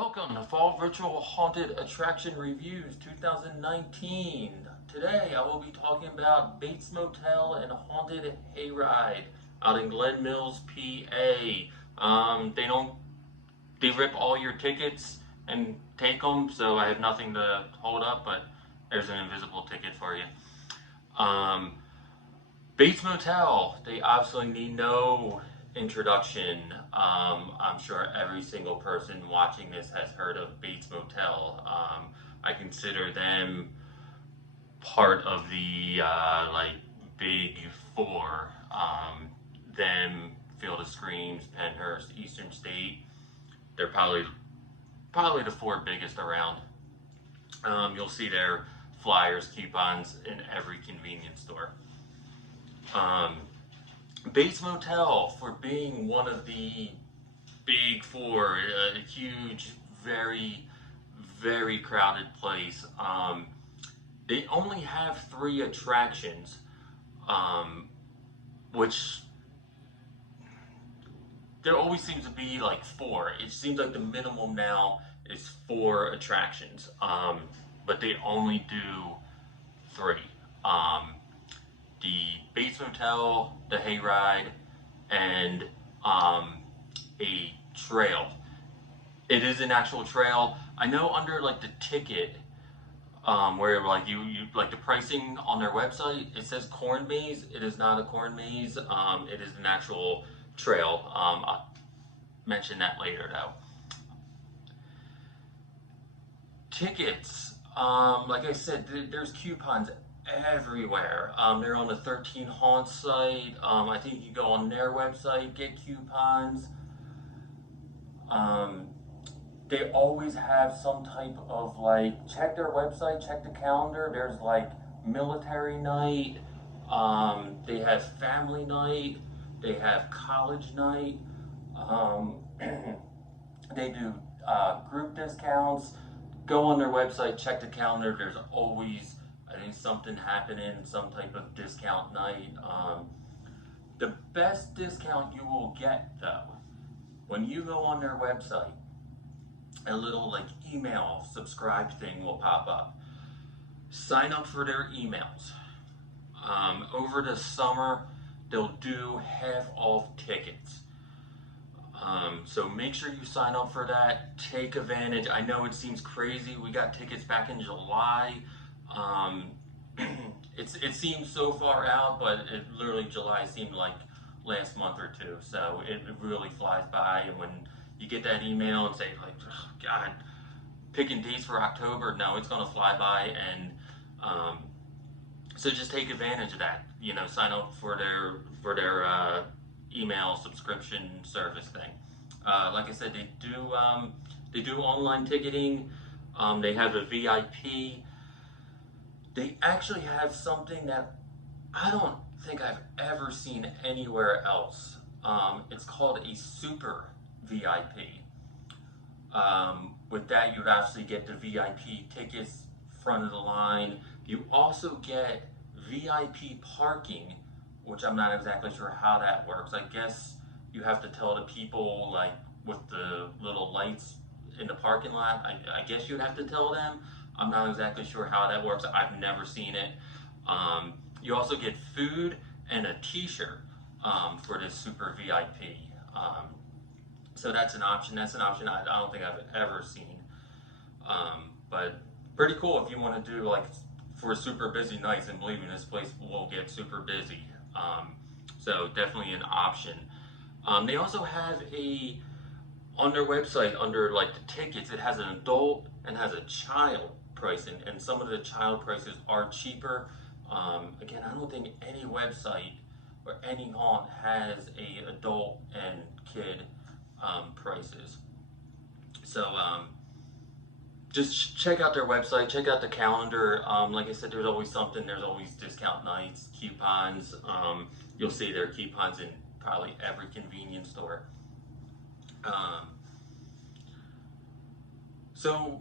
Welcome to Fall Virtual Haunted Attraction Reviews 2019. Today I will be talking about Bates Motel and Haunted Hayride out in Glen Mills, PA. They rip all your tickets and take them, so I have nothing to hold up, but there's an invisible ticket for you. Bates Motel, they absolutely need no introduction. I'm sure every single person watching this has heard of Bates Motel. I consider them part of the big four. Them, Field of Screams, Penhurst, Eastern State. They're probably the four biggest around. You'll see their flyers, coupons in every convenience store. Bates Motel, for being one of the big four, a huge, very, very crowded place. They only have 3 attractions, which there always seems to be like 4. It seems like the minimum now is 4 attractions, but they only do 3. The Bates Motel, the Hayride, and a trail. It is an actual trail. I know under like the ticket, where like you like the pricing on their website, it says corn maze. It is not a corn maze. It is an actual trail. I'll mention that later though. Tickets. Like I said, there's coupons everywhere. They're on the 13 Haunt site. I think you go on their website, get coupons. They always have some type of like, check their website, check the calendar. There's like military night. They have family night. They have college night. They do group discounts. Go on their website, check the calendar. There's always, I think, something happening, some type of discount night. The best discount you will get though, when you go on their website, a little like email subscribe thing will pop up. Sign up for their emails. Over the summer, they'll do half off tickets. So make sure you sign up for that. Take advantage. I know it seems crazy. We got tickets back in July. It seems so far out, but it literally July seemed like last month or two. So it really flies by. And when you get that email and say like, oh, God, picking dates for October, no, it's gonna fly by. And so just take advantage of that. You know, sign up for their email subscription service thing. Like I said, they do online ticketing. They have a VIP. They actually have something that I don't think I've ever seen anywhere else. It's called a super VIP. With that, you'd actually get the VIP tickets, front of the line. You also get VIP parking, which I'm not exactly sure how that works. I guess you have to tell the people, like with the little lights in the parking lot, I guess you'd have to tell them. I'm not exactly sure how that works. I've never seen it. You also get food and a t-shirt for this super VIP. So that's an option. That's an option I don't think I've ever seen. But pretty cool if you want to do like for super busy nights, and believe me, this place will get super busy. So definitely an option. They also have on their website, under like the tickets, it has an adult and has a child pricing, and some of the child prices are cheaper. Again, I don't think any website or any haunt has a adult and kid prices. So just check out their website, check out the calendar. Like I said, there's always something. There's always discount nights, coupons. You'll see their coupons in probably every convenience store. So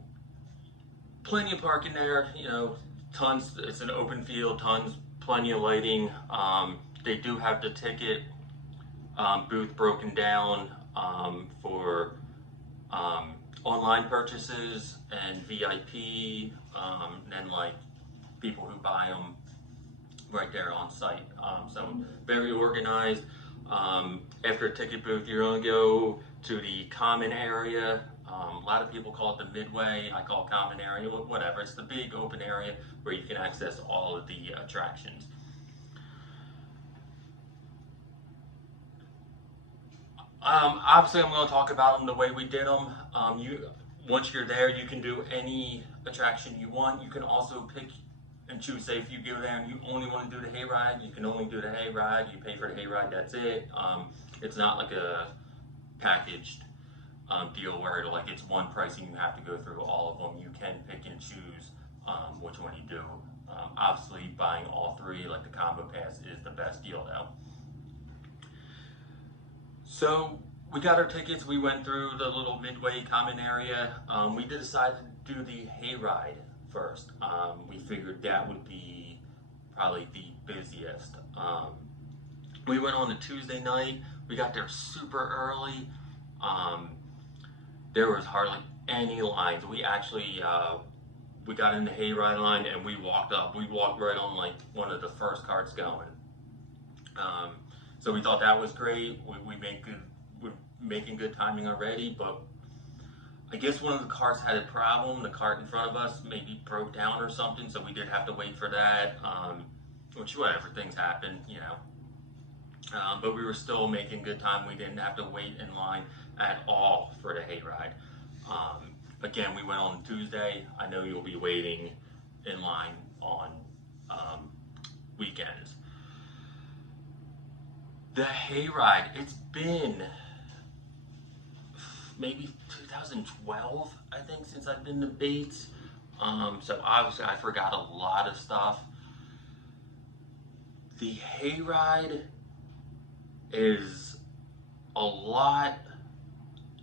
plenty of parking there, you know, tons. It's an open field, tons, plenty of lighting. They do have the ticket booth broken down for online purchases and VIP, and then like people who buy them right there on site. So very organized. After a ticket booth, you're gonna go to the common area. A lot of people call it the midway. I call it common area, whatever. It's the big open area where you can access all of the attractions. Obviously, I'm going to talk about them the way we did them. Once you're there, you can do any attraction you want. You can also pick and choose. Say if you go there and you only want to do the hayride, you can only do the hayride. You pay for the hayride, that's it. It's not like a packaged deal where it's one pricing. You have to go through all of them. You can pick and choose which one you do. Obviously, buying all three, like the combo pass, is the best deal though. So we got our tickets. We went through the little midway common area. We decided to do the hayride first. We figured that would be probably the busiest. We went on a Tuesday night. We got there super early. There was hardly any lines. We actually we got in the hayride line and we walked up. We walked right on like one of the first carts going. So we thought that was great. We're making good timing already, but I guess one of the carts had a problem. The cart in front of us maybe broke down or something, so we did have to wait for that. Which, whatever, things happen, you know. But we were still making good time. We didn't have to wait in line at all for the hayride. Again, we went on Tuesday. I know you'll be waiting in line on weekends. The hayride, it's been maybe 2012, I think, since I've been to Bates. So obviously I forgot a lot of stuff. The hayride is a lot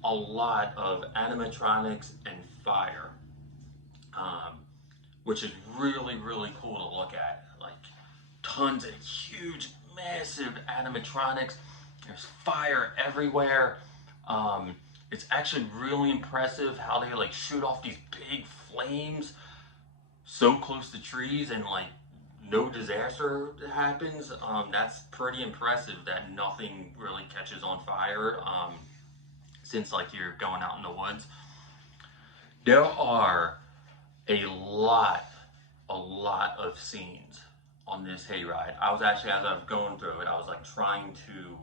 of animatronics and fire, which is really, really cool to look at. Like tons of huge, massive animatronics. There's fire everywhere. It's actually really impressive how they like shoot off these big flames so close to trees and like no disaster happens. That's pretty impressive that nothing really catches on fire since like you're going out in the woods. There are a lot of scenes on this hayride. I was actually, as I was going through it, I was like trying to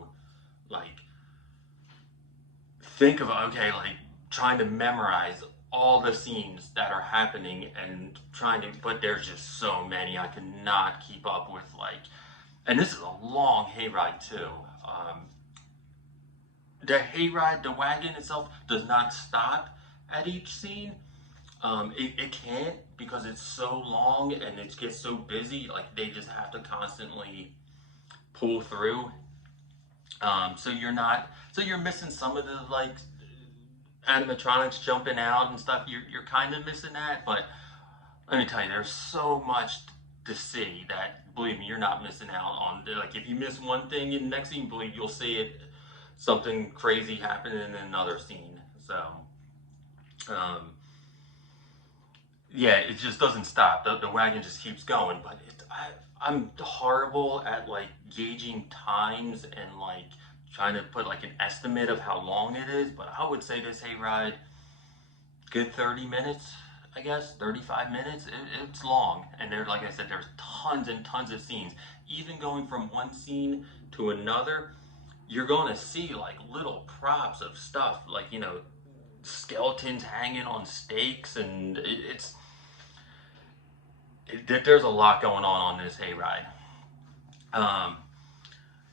like think of, okay, like trying to memorize all the scenes that are happening and trying to, but there's just so many I could not keep up with, like, and this is a long hayride too. The hayride, the wagon itself does not stop at each scene. It can't, because it's so long and it gets so busy, like they just have to constantly pull through. So you're missing some of the like animatronics jumping out and stuff. You're kind of missing that, but let me tell you, there's so much to see that, believe me, you're not missing out on. Like if you miss one thing in the next scene, believe you'll see it, something crazy happen in another scene. So yeah, it just doesn't stop. The wagon just keeps going. But I'm horrible at like gauging times and like trying to put like an estimate of how long it is. But I would say this hayride, good 30 minutes, I guess, 35 minutes. It's long. And there, like I said, there's tons and tons of scenes. Even going from one scene to another, you're going to see like little props of stuff, like, you know, skeletons hanging on stakes, and there's a lot going on this hayride.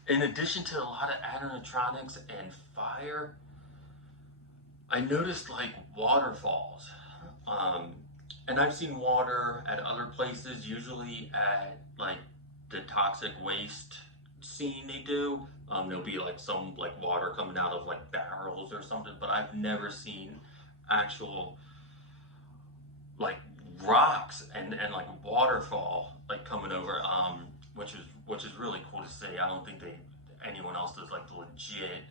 In addition to a lot of animatronics and fire, I noticed like waterfalls. And I've seen water at other places, usually at like the toxic waste scene they do. There'll be like some like water coming out of like barrels or something, but I've never seen actual like rocks and like waterfall like coming over, which is really cool to see. I don't think anyone else does like legit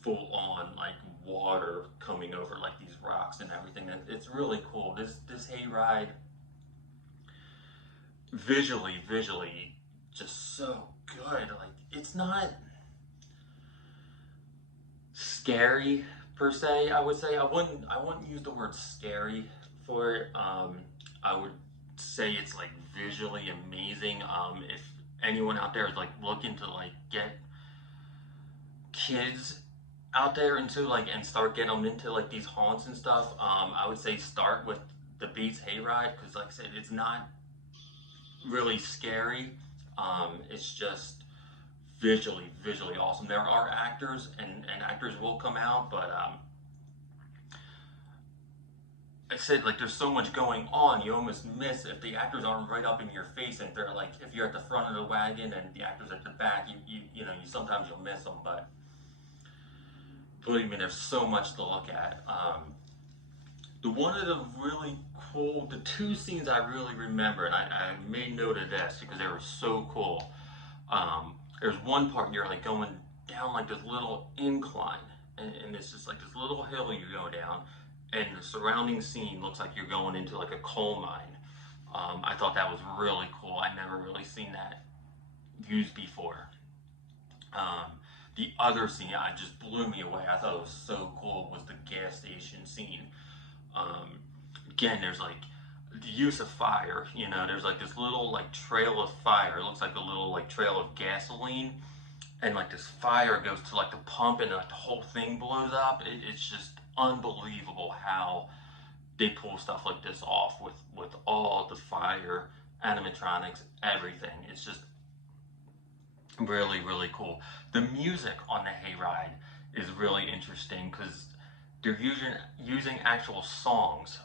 full on like water coming over like these rocks and everything. It's really cool. This hayride, visually, just so good. Like, it's not scary per se. I would say I wouldn't use the word scary for it. I would say it's like visually amazing. If anyone out there is like looking to like get kids out there into like and start getting them into like these haunts and stuff, I would say start with the Beats Hayride, because like I said, it's not really scary. It's just visually awesome. There are actors, and actors will come out, but I said, like, there's so much going on, you almost miss if the actors aren't right up in your face, and they're like, if you're at the front of the wagon and the actors at the back, you know, you sometimes you'll miss them. But believe me, there's so much to look at. The one of the really cool, the two scenes I really remember, and I made note of this because they were so cool. There's one part you're like going down like this little incline, and it's just like this little hill you go down, and the surrounding scene looks like you're going into like a coal mine. I thought that was really cool. I never really seen that used before. The other scene, it just blew me away. I thought it was so cool. Was the gas station scene. Again, there's like the use of fire. You know, there's like this little like trail of fire. It looks like a little like trail of gasoline, and like this fire goes to like the pump, and like the whole thing blows up. It's just unbelievable how they pull stuff like this off with all the fire, animatronics, everything. It's just really cool. The music on the hayride is really interesting because they're using actual songs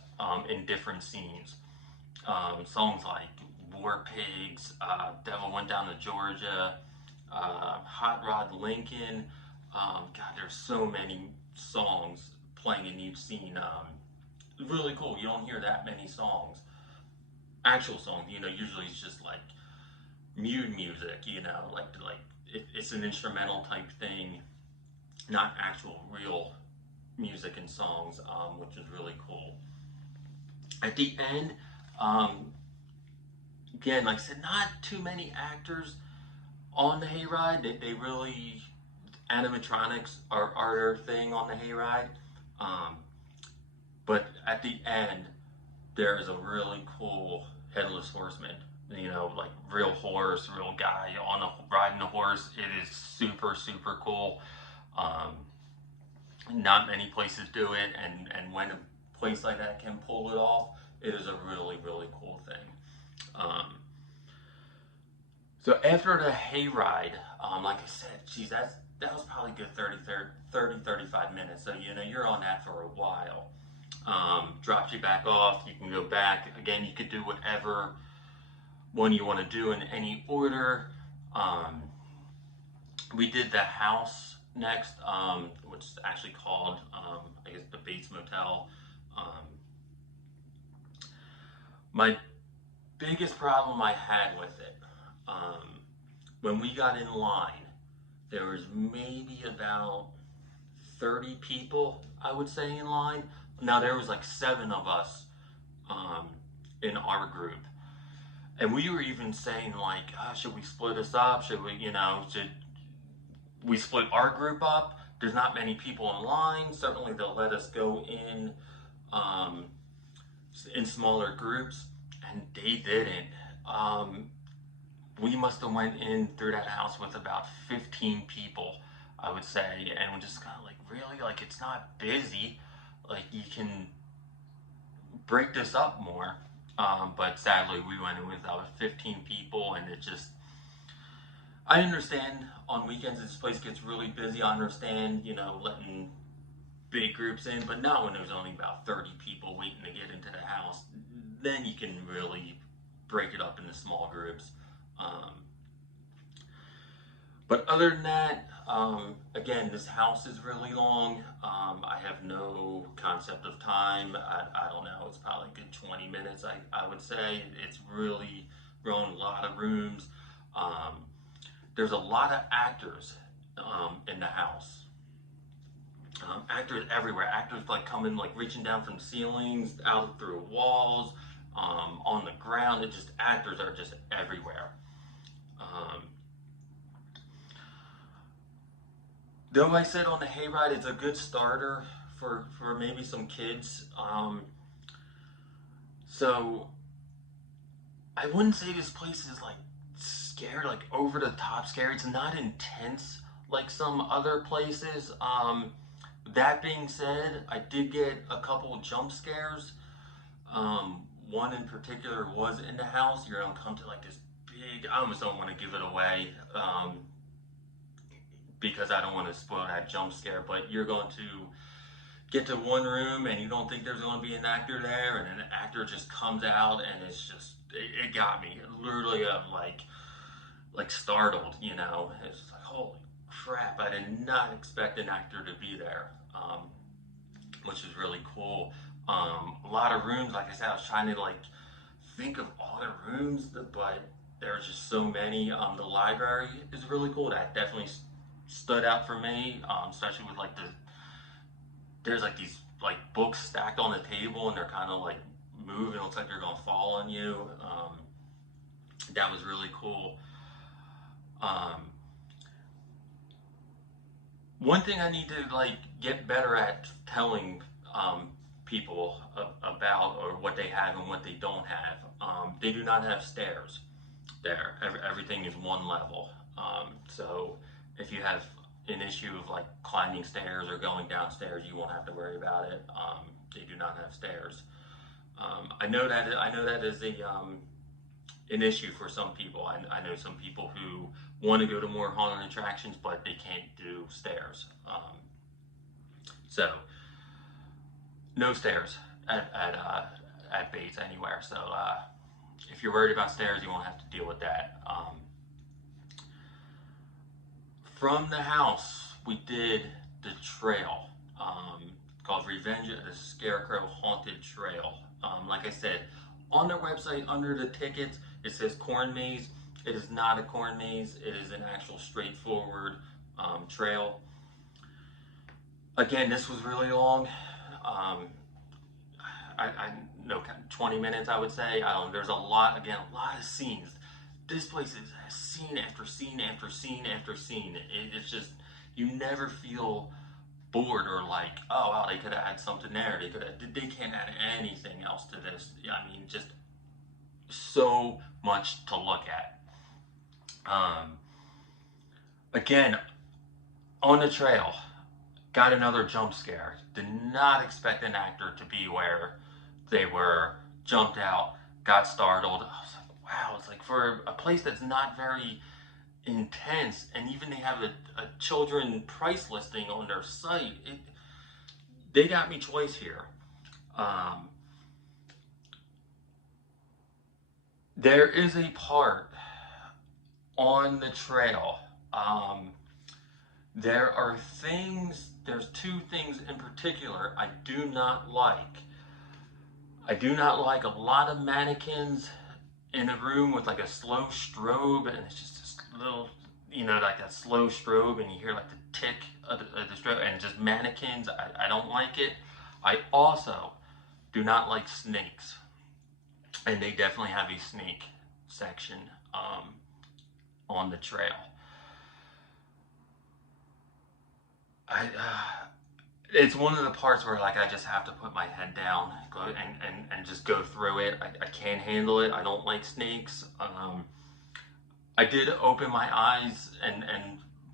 in different scenes. Songs like War Pigs, Devil Went Down to Georgia, Hot Rod Lincoln. God, there's so many songs playing in each scene. Really cool. You don't hear that many songs, actual songs. You know, usually it's just like mute music. You know, like it's an instrumental type thing, not actual real music and songs, which is really cool. At the end, again, like I said, not too many actors on the hayride. They really, animatronics are their thing on the hayride. But at the end, there is a really cool headless horseman. You know, like real horse, real guy on riding a horse. It is super cool. Not many places do it, and when a place like that can pull it off, it is a really cool thing. So after the hayride, like I said, geez, that was probably a good 35 minutes. So, you know, you're on that for a while. Drops you back off. You can go back. Again, you could do whatever one you want to do in any order. We did the house next, which is actually called, I guess, the Bates Motel. My biggest problem I had with it, when we got in line, there was maybe about 30 people, I would say, in line. Now, there was like 7 of us in our group. And we were even saying, like, should we split us up? Should we split our group up? There's not many people in line. Certainly they'll let us go in smaller groups, and they didn't. We must have went in through that house with about 15 people, I would say, and we're just kind of like, really? Like, it's not busy. Like, you can break this up more. But sadly, we went in with 15 people, and it just, I understand on weekends this place gets really busy. I understand, you know, letting big groups in, but not when there's only about 30 people waiting to get into the house. Then you can really break it up into small groups. But other than that, again, this house is really long. I have no concept of time. I don't know. It's probably a good 20 minutes, I would say. It's really grown, a lot of rooms. There's a lot of actors in the house. Actors everywhere. Actors like coming, like reaching down from ceilings, out through walls, on the ground. It just actors are just everywhere. Um, though I said on the Hayride, it's a good starter for maybe some kids. So I wouldn't say this place is like scared, like over the top scary. It's not intense like some other places. That being said, I did get a couple of jump scares. One in particular was in the house. You're gonna come to like this big. I almost don't want to give it away because I don't want to spoil that jump scare. But you're going to get to one room and you don't think there's going to be an actor there, and an actor just comes out, and it's just it got me. Literally, like startled. You know, it's like holy crap! I did not expect an actor to be there. Which is really cool. A lot of rooms, like I said, I was trying to like think of all the rooms, but there's just so many. The library is really cool. That definitely stood out for me, especially with like there's like these like books stacked on the table, and they're kind of like moving. It looks like they're gonna fall on you. That was really cool. Um, One thing I need to like get better at telling people about, or what they have and what they don't have. They do not have stairs there. Everything is one level. So if you have an issue of like climbing stairs or going downstairs, you won't have to worry about it. They do not have stairs. I know that is an issue for some people. I know some people who want to go to more haunted attractions, but they can't do stairs. So no stairs at Bates anywhere. So if you're worried about stairs, you won't have to deal with that. From the house, we did the trail called Revenge of the Scarecrow Haunted Trail. Like I said, on their website under the tickets, it says corn maze. It is not a corn maze. It is an actual straightforward trail. Again, this was really long. I know 20 minutes, I would say. There's a lot of scenes. This place is scene after scene after scene after scene. It's just, you never feel bored or like, oh wow, they could have had something there. They can't add anything else to this. I mean, just so much to look at. Again, on the trail, got another jump scare. Did not expect an actor to be where they were. Jumped out, got startled. I was like, wow, it's like for a place that's not very intense, and even they have a children price listing on their site. They got me twice here. There is a part on the trail. There's two things in particular I do not like. I do not like a lot of mannequins in a room with like a slow strobe, and it's just this little, like that slow strobe, and you hear like the tick of the strobe, and just mannequins. I don't like it. I also do not like snakes, and they definitely have a snake section on the trail. It's one of the parts where like I just have to put my head down and just go through it. I can't handle it. I don't like snakes. I did open my eyes and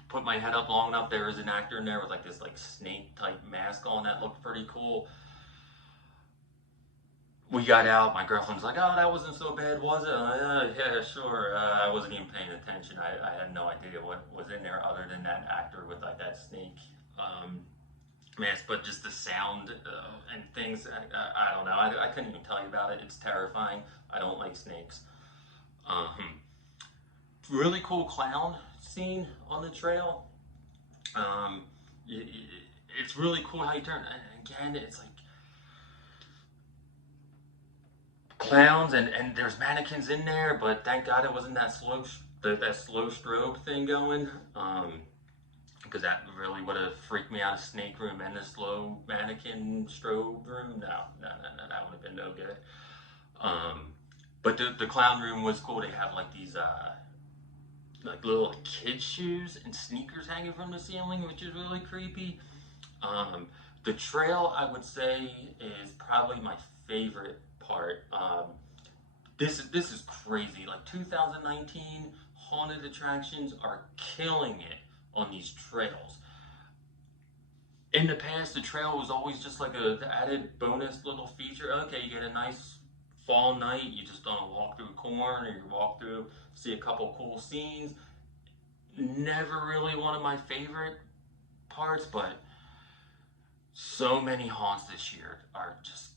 put my head up long enough. There was an actor in there with like this like snake type mask on that looked pretty cool. We got out. My girlfriend's like, "Oh, that wasn't so bad, was it?" I'm like, yeah, sure. I wasn't even paying attention. I had no idea what was in there other than that actor with like that snake mask. But just the sound and things, I don't know. I couldn't even tell you about it. It's terrifying. I don't like snakes. Really cool clown scene on the trail. It's really cool how you turn. And again, it's like clowns and there's mannequins in there, but thank God it wasn't that slow strobe thing going. because that really would have freaked me out. A snake room and a slow mannequin strobe room. No, that would have been no good. Um, but the clown room was cool. They have like these like little kid shoes and sneakers hanging from the ceiling, which is really creepy. Um, the trail, I would say, is probably my favorite part. This is crazy. Like 2019, haunted attractions are killing it on these trails. In the past, the trail was always just like a the added bonus little feature. Okay, you get a nice fall night. You just don't walk through a corn, or you walk through, see a couple cool scenes. Never really one of my favorite parts, but so many haunts this year are just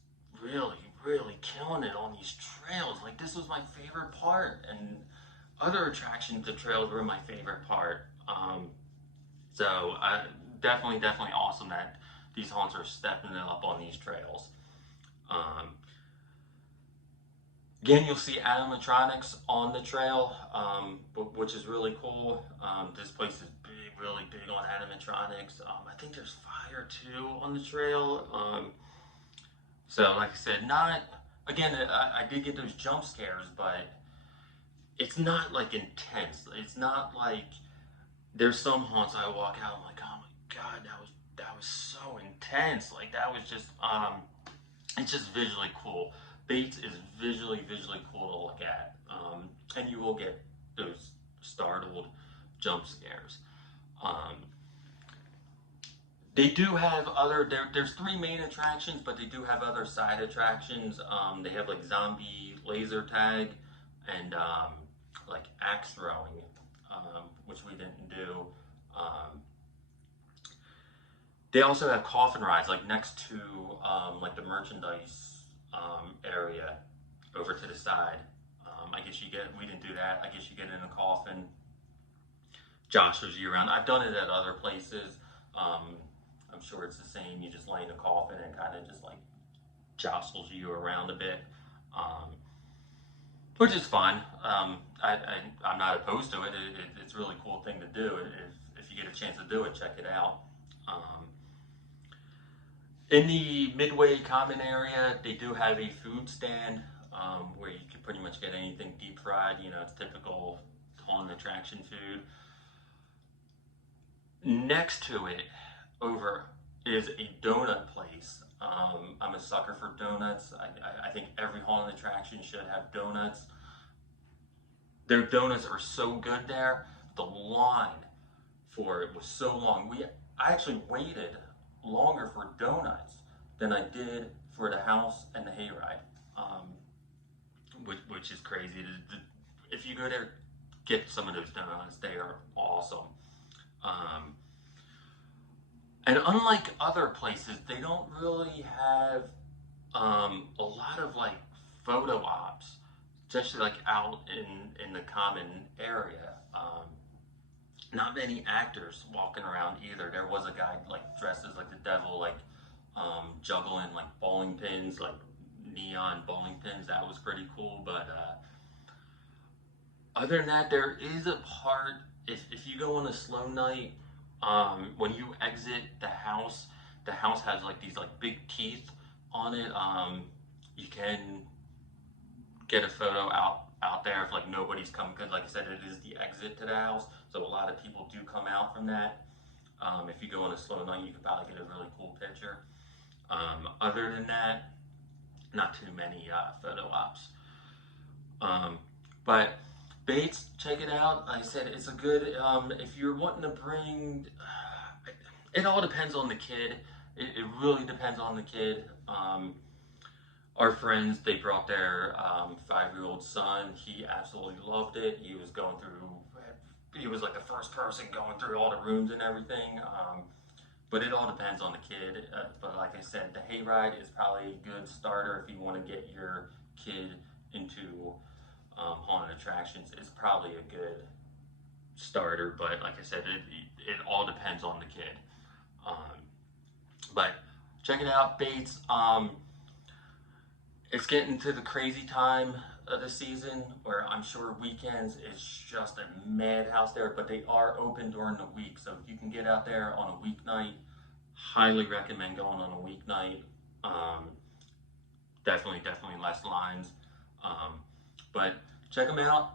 really killing it on these trails. Like this was my favorite part, and other attractions, the trails were my favorite part. So definitely awesome that these haunts are stepping it up on these trails. Um, Again, you'll see animatronics on the trail, which is really cool. This place is big, really big on animatronics. I think there's fire too on the trail. So, like I said, not again. I did get those jump scares, but it's not like intense. It's not like there's some haunts I walk out. I'm like, oh my god, that was so intense. Like that was just it's just visually cool. Bates is visually cool to look at, and you will get those startled jump scares. Um, they do have there's three main attractions, but they do have other side attractions. They have like zombie laser tag and like axe throwing, which we didn't do. Um, they also have coffin rides like next to like the merchandise area over to the side. I guess we didn't do that. I guess you get in a coffin, jostles you around. I've done it at other places. I'm sure it's the same. You just lay in a coffin and kind of just like jostles you around a bit, which is fun. I'm not opposed to it. It's a really cool thing to do. If you get a chance to do it, check it out. Um, in the Midway Common area, they do have a food stand where you can pretty much get anything deep fried. You know, it's typical haunted attraction food. Next to it, over is a donut place. I'm a sucker for donuts. I think every haunted attraction should have donuts. Their donuts are so good there. The line for it was so long. I actually waited longer for donuts than I did for the house and the hayride, which is crazy. If you go there, get some of those donuts. They are awesome. Um, and unlike other places, they don't really have a lot of like photo ops, especially like out in the common area. Not many actors walking around either. There was a guy like dressed as like the devil, like juggling like bowling pins, like neon bowling pins. That was pretty cool. But other than that, there is a part if you go on a slow night, when you exit the house has like these like big teeth on it. You can get a photo out there if like nobody's coming, because like I said, it is the exit to the house, so a lot of people do come out from that. If you go on a slow night, you could probably get a really cool picture. Other than that, not too many photo ops. But Bates, check it out. Like I said, it's a good. If you're wanting to bring, it all depends on the kid. It really depends on the kid. Our friends, they brought their 5-year-old son. He absolutely loved it. He was going through. He was like the first person going through all the rooms and everything. But it all depends on the kid. But like I said, the hayride is probably a good starter if you want to get your kid into haunted attractions. It's probably a good starter. But like I said, it all depends on the kid. But check it out, Bates. It's getting to the crazy time of the season, where I'm sure weekends is just a madhouse there, but they are open during the week. So if you can get out there on a weeknight, highly recommend going on a weeknight. Um, definitely less lines. Um, but check them out.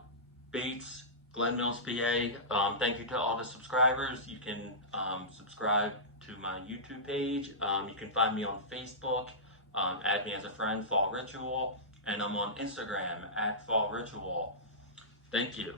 Bates, Glen Mills, PA. Thank you to all the subscribers. You can subscribe to my YouTube page. You can find me on Facebook. Add me as a friend, Fall Ritual. And I'm on Instagram at Fall Ritual. Thank you.